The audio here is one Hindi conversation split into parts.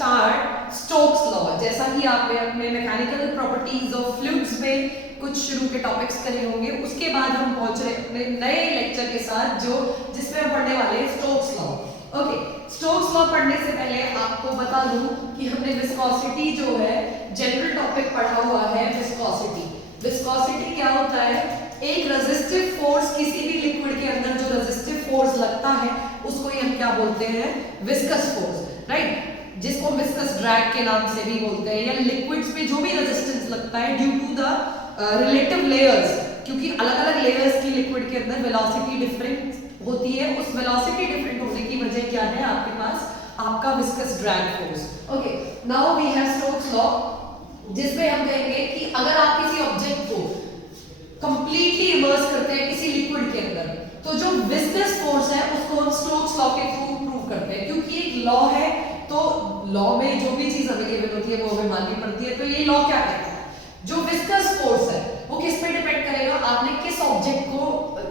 Start Stokes law. जैसा कि आपने अपने मैकेनिकल प्रॉपर्टीज ऑफ फ्लूइड्स में कुछ शुरू के टॉपिक्स करे होंगे, उसके बाद हम पहुंच रहे अपने नए लेक्चर के साथ जिसमें हम पढ़ने वाले हैं Stokes law. Okay, Stokes law पढ़ने से पहले आपको बता दूं कि हमने विस्कोसिटी जो है जनरल टॉपिक पढ़ा हुआ है। विस्कोसिटी विस्कोसिटी क्या होता है? एक रेजिस्टिव फोर्स, किसी भी लिक्विड के अंदर जो रेजिस्टिव फोर्स लगता है उसको ही हम क्या बोलते हैं? विस्कस फोर्स, राइट, जिसको विस्कस ड्रैग के नाम से भी बोलते हैं। या लिक्विड्स में जो भी रेजिस्टेंस लगता है due to the relative layers, क्योंकि अलग अलग लेयर्स की लिक्विड के अंदर वेलोसिटी डिफरेंट होती है। उस वेलोसिटी डिफरेंट होने की वजह क्या है? आपके पास आपका viscous drag force. Okay, now we have Stokes law, जिसमें हम कहेंगे कि अगर आप किसी ऑब्जेक्ट को कंप्लीटली इमर्स करते हैं किसी लिक्विड के अंदर, तो जो विस्कस फोर्स है उसको हम स्टोक्स लॉ के थ्रू प्रूव करते हैं। क्योंकि एक लॉ है, तो लॉ में जो भी चीज अवेलेबल होती है वो हमें माननी पड़ती है। तो ये लॉ क्या कहता है? जो विस्कस फोर्स है वो किस पे डिपेंड करेगा? आपने किस ऑब्जेक्ट को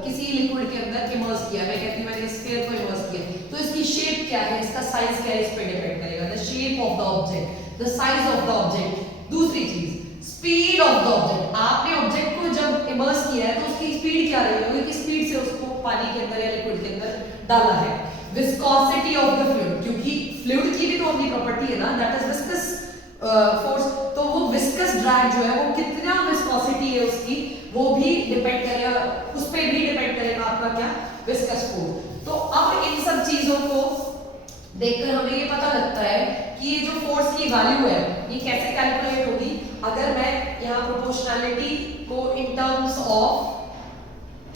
किसी लिक्विड के अंदर इमर्स किया। मैं कहती हूँ मैंने स्फीयर को इमर्स किया, तो इसकी शेप क्या है, इसका साइज क्या है, इस पे डिपेंड करेगा। The shape of the object, the size of the object. दूसरी चीज, स्पीड ऑफ द ऑब्जेक्ट। आपने ऑब्जेक्ट को जब इमर्स किया है तो उसकी स्पीड क्या रही होगी, किस स्पीड से उसको पानी के अंदर या लिक्विड के अंदर डाला है। विस्कोसिटी ऑफ द फ्लूइड, क्योंकि फ्लूइड की भी तो अपनी प्रॉपर्टी है ना, दैट इज विस्कस फोर्स। तो वो विस्कस ड्रैग जो है वो कितना विस्कोसिटी है उसकी, वो भी डिपेंड करेगा, उस पे भी डिपेंड करेगा आपका क्या? Viscous force. तो अब इन सब चीजों को देखकर हमें ये पता लगता है कि ये जो फोर्स की वैल्यू है ये कैसे कैलकुलेट होगी। अगर मैं यहाँ प्रोपोर्शनैलिटी को इन टर्म्स ऑफ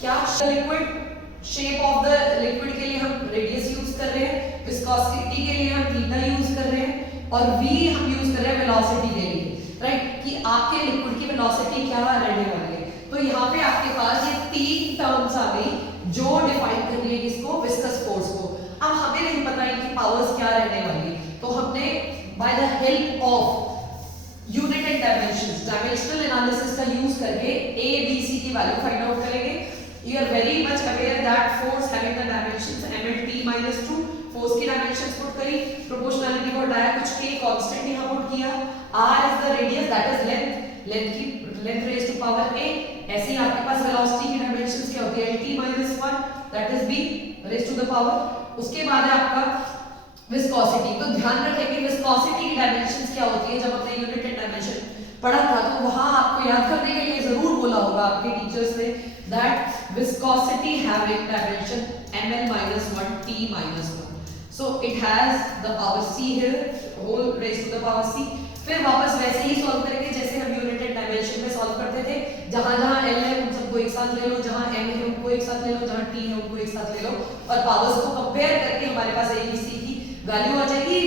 क्या, liquid shape of the liquid के लिए हम रेडियस यूज कर रहे हैं, विस्कोसिटी के लिए हम थीटा यूज कर रहे हैं, और v हम यूज कर रहे हैं वेलोसिटी के लिए, राइट, कि आपके लिक्विड की वेलोसिटी क्या रहने वाली है। तो यहाँ पे आपके पास ये तीन टर्म्स आ गई जो डिफाइन कर रही है किसको? विस्कस फोर्स को। अब हमें नहीं पता इनकी पावर्स क्या रहने वाली है, तो हमने by the help of unit and dimensions, dimensional analysis का यूज करके a b c की वैल्यू फाइंड आउट करेंगे। You are very much aware that force having the dimensions m and t - 2, force की डायमेंशंस पुट करी, प्रोपोर्शनैलिटी को हटाया, कुछ k कांस्टेंट यहां पुट किया, r is the radius, that is length raise to power a। ऐसे ही आपके पास वेलोसिटी की डायमेंशंस क्या होती है? t - 1, that is b raise to the power. उसके बाद है आपका विस्कोसिटी। तो ध्यान रखेंगे विस्कोसिटी की डायमेंशंस क्या होती है। जब हमने यूनिट एंड डायमेंशन पढ़ा था तो वहां आपको याद करने के लिए जरूर बोला होगा आपके टीचर्स ने that viscosity having dimension ml - 1 t - 1, so it has the power c here, whole raised to the power c। फिर वापस वैसे ही सॉल्व करेंगे जैसे हम यूनिट एंड डायमेंशन में सॉल्व करते थे। जहां जहां l है उन सबको एक साथ ले लो, जहां m है उनको एक साथ ले लो, जहां t है उनको एक साथ ले लो, और पावर्स को कंपेयर करके हमारे पास abc की वैल्यू आ जाएगी।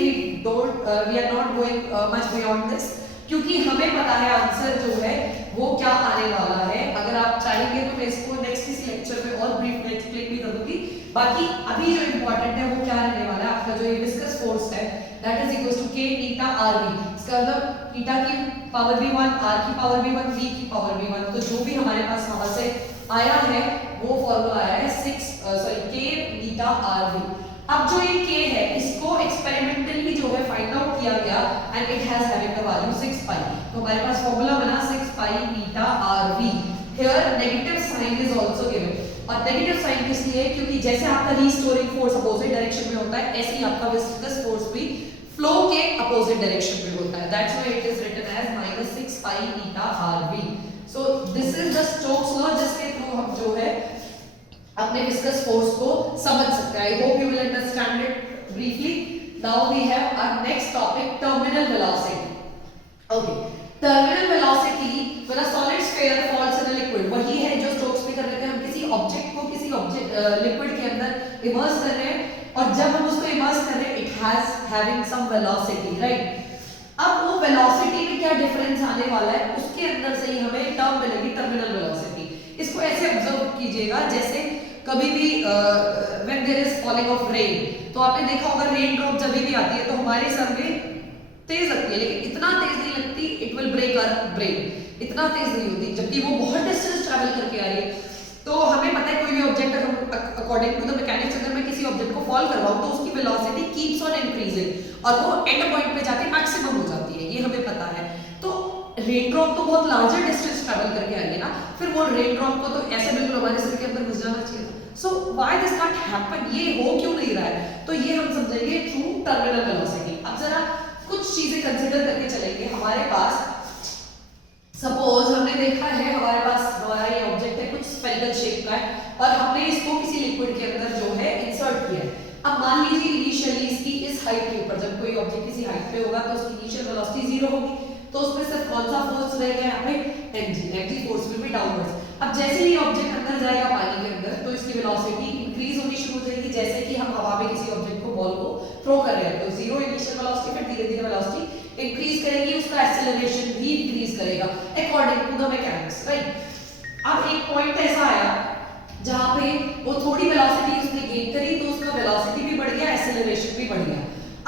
We are not going much beyond this, क्योंकि हमें पता है आंसर जो है वो क्या आने वाला है। अगर आप चाहेंगे तो मैं इसको नेक्स्ट किसी लेक्चर में और ब्रीफ में एक्सप्लेन भी कर दूंगी। बाकी अभी जो इंपॉर्टेंट है वो क्या रहने वाला है, आपका जो ये विस्कस फोर्स है that is equal to k eta rv। इसका मतलब ईटा की पावर भी 1, r की पावर भी 1, v की पावर भी 1। तो जो भी हमारे पास वहां से आया है वो फॉर्मूला आया है k ईटा rv। अब जो ये k है इसको एक्सपेरिमेंटली जो है फाइंड आउट किया गया and it has having the value 6 pi. तो हमारे पास फॉर्मूला बना 6 pi eta rv। Here negative sign is also given, और नेगेटिव साइन किस लिए? क्योंकि जैसे आपका रीस्टोरिंग फोर्स अपोजिट डायरेक्शन में होता है, ऐसे ही आपका विस्कस फोर्स भी फ्लो के अपोजिट डायरेक्शन में होता है। That's why it is written as -6 pi eta rv। So this is the Stokes law, जिसके थ्रू हम जो है अपने विस्कस फोर्स को समझ सकते हैं। I hope you will understand it briefly. Now we have our next topic, terminal velocity. Okay, terminal velocity when a solid sphere falls in a liquid, वही है जो स्टोक्स में कर रहे थे। हम किसी ऑब्जेक्ट को किसी लिक्विड के अंदर इमर्स कर रहे हैं, और जब हम उसको इमर्स कर रहे हैं it has having some velocity, right. अब वो वेलोसिटी में क्या डिफरेंस आने वाला है उसके अंदर से ही हमें टर्म मिलेगी टर्मिनल वेलोसिटी। इसको ऐसे ऑब्जर्व कीजिएगा जैसे कभी भी when there is falling of rain, तो आपने देखा होगा रेन ड्रॉप जब भी आती है तो हमारे सर में तेज लगती है, लेकिन इतना तेज नहीं लगती, it will break our brain, इतना तेज नहीं होती, जबकि वो बहुत डिस्टेंस ट्रैवल करके आ रही है। तो हमें पता है कोई भी object according to the mechanics अगर मैं किसी ऑब्जेक्ट को फॉल करवाऊं तो उसकी वेलोसिटी कीप्स ऑन इंक्रीजिंग, और वो एंड पॉइंट पे जाके मैक्सिमम हो जाती है, ये हमें पता है। तो रेन ड्रॉप तो बहुत लार्जर डिस्टेंस ट्रैवल करके आएंगे ना, फिर वो रेन ड्रॉप को तो ऐसे बिल्कुल हमारे सिर के अंदर घुस जाना चाहिए। So why this can't happen, ये हो क्यों नहीं रहा है? तो ये हम समझेंगे थ्रू टर्मिनल वेलोसिटी। अब जरा कुछ चीजें कंसीडर करके चलेंगे। हमारे पास सपोज हमने देखा है हमारे पास हमारा ये ऑब्जेक्ट है कुछ स्फेरिकल शेप का है और हमने इसको किसी लिक्विड के अंदर जो है इंसर्ट किया है। अब मान लीजिए इनिशियली इसकी इस हाइट के ऊपर, जब कोई ऑब्जेक्ट किसी हाइट पे होगा तो उसकी इनिशियल वेलोसिटी 0 होगी, तो उसमें सिर्फ कौन सा फोर्स रहेगा यहाँ पे? mg force will be downwards. अब जैसे ही ऑब्जेक्ट अंदर जाएगा पानी के अंदर तो इसकी वेलोसिटी इंक्रीज होनी शुरू हो जाएगी, जैसे कि हम हवा में किसी ऑब्जेक्ट को, बॉल को थ्रो कर रहे हैं, तो 0 इनिशियल वेलोसिटी, फिर धीरे धीरे वेलोसिटी इंक्रीज करेगी, उसका एक्सेलरेशन भी इंक्रीज करेगा according to the mechanics, right. अब एक पॉइंट ऐसा आया जहां पे वो थोड़ी वेलोसिटी उसने गेन करी तो उसका वेलोसिटी भी बढ़ गया, एक्सेलरेशन भी बढ़ गया।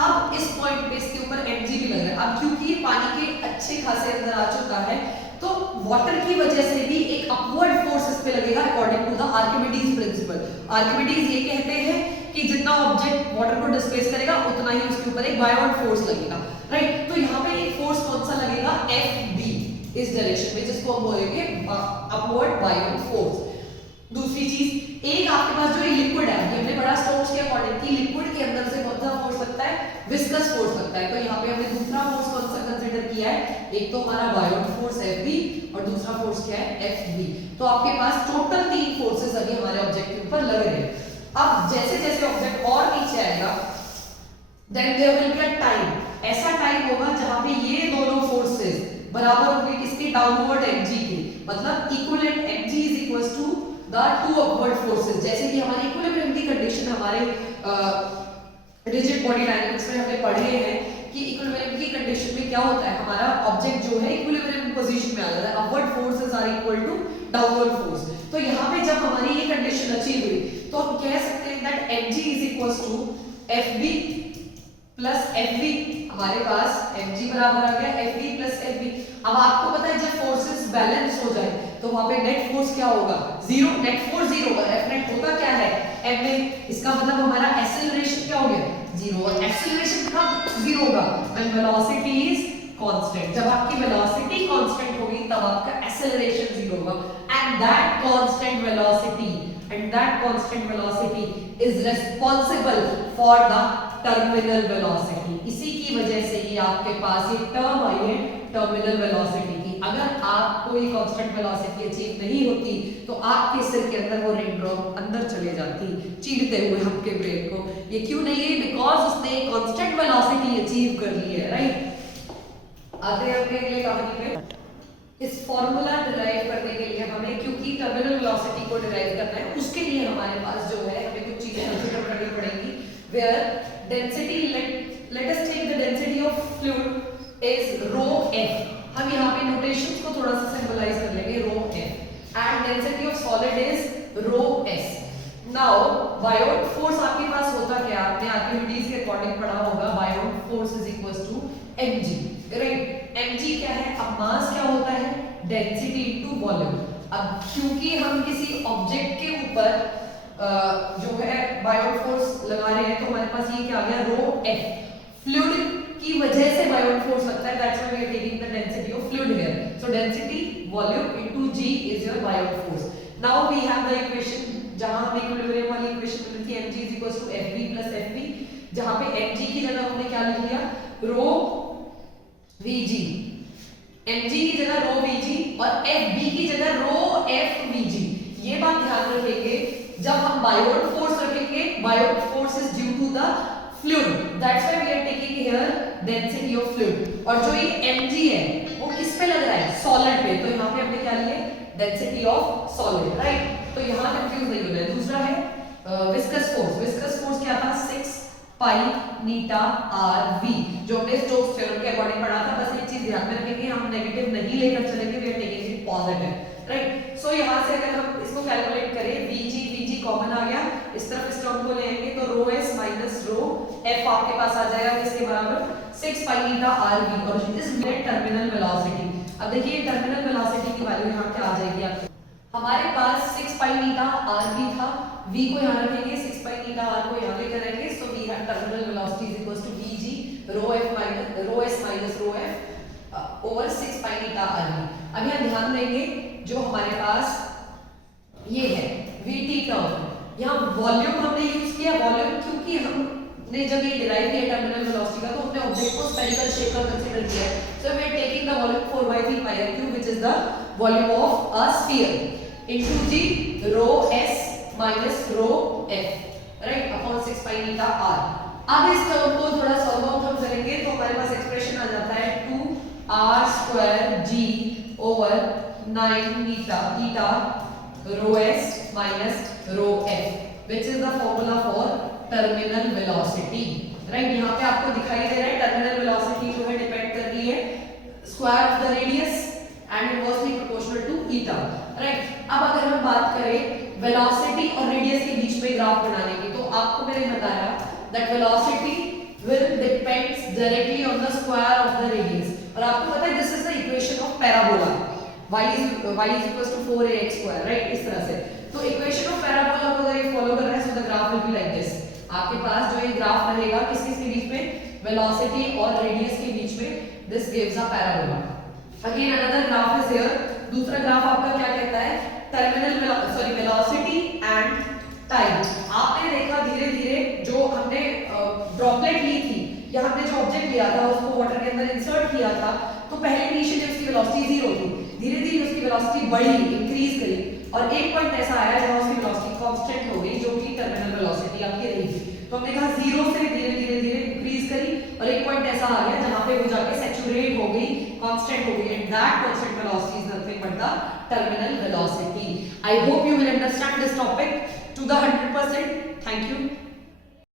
अब इस पॉइंट पे इसके ऊपर mg भी लग रहा है। अब क्योंकि ये पानी के अच्छे खासे अंदर आ चुका है तो वाटर की वजह से भी एक अपवर्ड फोर्स इस पे लगेगा according to the Archimedes principle. Archimedes ये कहते हैं कि जितना ऑब्जेक्ट वाटर को डिस्प्लेस करेगा उतना ही उसके ऊपर एक बायोट फोर्स लगेगा, राइट। तो यहाँ पे एक फोर्स कौन सा लगेगा? Fb इस डायरेक्शन में, जिसको हम बोलेंगे अपवर्ड बायोट फोर्स। दूसरी चीज, एक आपके पास जो लिक्विड है, हमने बड़ा स्ट्रोक्स के अकॉर्डिंग कि लिक्विड के अंदर से कौन सा फोर्स लगता है? विस्कस फोर्स लगता है। तो यहाँ पे हमने दूसरा फोर्स कौन सा कंसीडर किया है? एक तो हमारा बायोट फोर्स Fb और दूसरा फोर्स क्या है? Fb। तो आपके पास टोटल 3 फोर्सेस अभी हमारे ऑब्जेक्ट के ऊपर लग रहे हैं। अब जैसे जैसे ऑब्जेक्ट और नीचे आएगा then there will be a time, ऐसा टाइम होगा जहां पे ये दोनों फोर्सेस बराबर होंगे किसके? डाउनवर्ड mg के। मतलब equivalent mg is equals to the two upward forces. जैसे कि हमारी इक्विलिब्रियम की कंडीशन हमारे रिजिड बॉडी डायनामिक्स में हमने पढ़े हैं कि इक्विलिब्रियम की कंडीशन में क्या होता है, हमारा ऑब्जेक्ट जो है इक्विलिब्रियम पोजीशन में आ जाता है, upward forces are equal to downward force. तो यहाँ पे जब हमारी ये कंडीशन अचीव हुई तो हम कह सकते हैं that mg is equals to fb plus fv। हमारे पास mg बराबर आ गया fb प्लस fv। अब आपको पता है जब फोर्सेस बैलेंस हो जाए तो वहां पे नेट फोर्स क्या होगा? 0। नेट फोर्स 0 होगा। F नेट होता क्या है? ma। इसका मतलब हमारा एक्सेलरेशन क्या हो गया? 0। और एक्सेलरेशन कब 0 होगा? When velocity is constant. जब आपकी वेलोसिटी कांस्टेंट होगी तब आपका एक्सेलरेशन 0 होगा। And that constant velocity is responsible for the terminal velocity. इसी की वजह से ही आपके पास ये टर्म आई है टर्मिनल वेलोसिटी की। अगर आपको ये कांस्टेंट वेलोसिटी अचीव नहीं होती तो आपके सिर के अंदर वो रेन ड्रॉप अंदर चले जाती चीरते हुए आपके ब्रेन को। ये क्यों नहीं है? बिकॉज उसने कांस्टेंट वेलोसिटी अचीव कर ली है, राइट। आते हैं अपने अगले कहानी पे। इस फॉर्मूला डिराइव करने के लिए हमें, क्योंकि टर्मिनल वेलोसिटी को डिराइव करना है, उसके लिए हमारे पास जो है हमें कुछ चीजें कंसीडर करनी पड़ेंगी। Where density, let us take the density of fluid is rho f। हम यहाँ पे नोटेशंस को थोड़ा सा सिंबलाइज कर लेंगे, rho f and density of solid is rho s। Now buoyant force आपके पास होता क्या? आपने आर्किमिडीज के अकॉर्डिंग पढ़ा होगा, buoyant force is equals to mg, right. mg क्या है? अब मास क्या होता है? Density into volume. अब क्योंकि हम किसी ऑब्जेक्ट के ऊपर जो है बायोट फोर्स लगा रहे हैं तो हमारे पास ये क्या आ गया? रो f। फ्लूइड की वजह से बायोट फोर्स लगता है, that's why we are taking the density of fluid here. So density volume into g is your buoyant force. Now we have the equation जहां हमें इक्विलिब्रियम वाली इक्वेशन मिली थी mg is equals to fb plus fv, जहां पे mg की जगह हमने क्या लिख लिया? रो vg। mg की जगह रो vg और fb की जगह रो fvg। ये बात ध्यान रखेंगे जब हम बायोट फोर्स रखेंगे, buoyant force is due to the fluid, that's why we are taking here density of fluid. और जो ये mg है वो किस पे लग रहा है? सॉलिड पे। तो यहाँ पे हमने क्या लिए? Density of solid, right. तो यहाँ कंफ्यूज नहीं होना है। दूसरा है विस्कस फोर्स। विस्कस फोर्स क्या था? 6 पाई नीटा आर वी, जो हमने स्टोक्स थ्योरम के अकॉर्डिंग पढ़ा था। बस एक चीज ध्यान में रखेंगे, हम नेगेटिव नहीं लेकर चलेंगे, we are taking it positive, right. So यहाँ से अगर हम इसको कैलकुलेट करें, vg कॉमन आ गया, इस तरफ इस टर्म को लेंगे तो रो s माइनस रो f आपके पास आ जाएगा किसके बराबर? 6 पाई नीटा आर वी। और इस टर्मिनल वेलोसिटी, अब देखिए टर्मिनल वेलोसिटी की वैल्यू यहाँ क्या आ जाएगी आपके? हमारे पास 6 पाई नीटा आर वी था, v को यहाँ रखेंगे, 6 पाई नीटा आर को यहाँ लेकर रहेंगे। So we have terminal velocity is equals to vg rho S minus rho F over 6 pi eta R V. अब यहाँ ध्यान देंगे जो हमारे पास ये है वीटी टर्म, यहाँ वॉल्यूम हमने यूज किया, वॉल्यूम क्योंकि हमने जब ये डिराइव किया टर्मिनल वेलोसिटी का तो हमने ऑब्जेक्ट को स्फेरिकल शेप का कंसीडर किया है, so we are taking the volume 4/3 pi R cube which is the volume of a sphere into the rho S minus rho F right upon 6 pi eta R. अब इस टर्म को थोड़ा सॉल्व आउट हम करेंगे तो हमारे पास एक्सप्रेशन आ जाता है 2r² g over 9 eta rho s minus rho f which is the formula for terminal velocity right। यहाँ पे आपको दिखाई दे रहा है terminal velocity जो है डिपेंड कर रही है square of the radius and inversely proportional to eta right। अब अगर हम बात करें velocity और radius के बीच में ग्राफ बनाने की तो आपको मैंने बताया that velocity will depends directly on the square of the radius और आपको पता है this is the equation of parabola y is equals to 4ax square right इस तरह से। तो इक्वेशन ऑफ पैराबोला को अगर ये फॉलो कर रहे हैं so the graph will be like this. आपके पास जो ये ग्राफ रहेगा किस किस के बीच में वेलोसिटी और रेडियस के बीच में this gives a parabola. Again another graph is here. दूसरा ग्राफ आपका क्या कहता है टर्मिनल वेलोसिटी एंड टाइम। आपने देखा धीरे धीरे जो हमने ड्रॉपलेट ली थी या हमने जो ऑब्जेक्ट लिया था उसको वाटर के अंदर इंसर्ट किया था तो पहले इनिशियली उसकी वेलोसिटी 0 थी, धीरे धीरे उसकी वेलोसिटी बढ़ी इंक्रीज करी और एक पॉइंट ऐसा आया जहां उसकी वेलोसिटी कांस्टेंट हो गई जो कि टर्मिनल वेलोसिटी आपकी रही। तो हमने कहा 0 से धीरे धीरे धीरे इंक्रीज करी और एक पॉइंट ऐसा आ गया जहां पे वो जाके सैचुरेट हो गई, कांस्टेंट हो गई and that constant velocity is nothing but the terminal velocity. I hope you will understand this topic to the 100%। Thank you.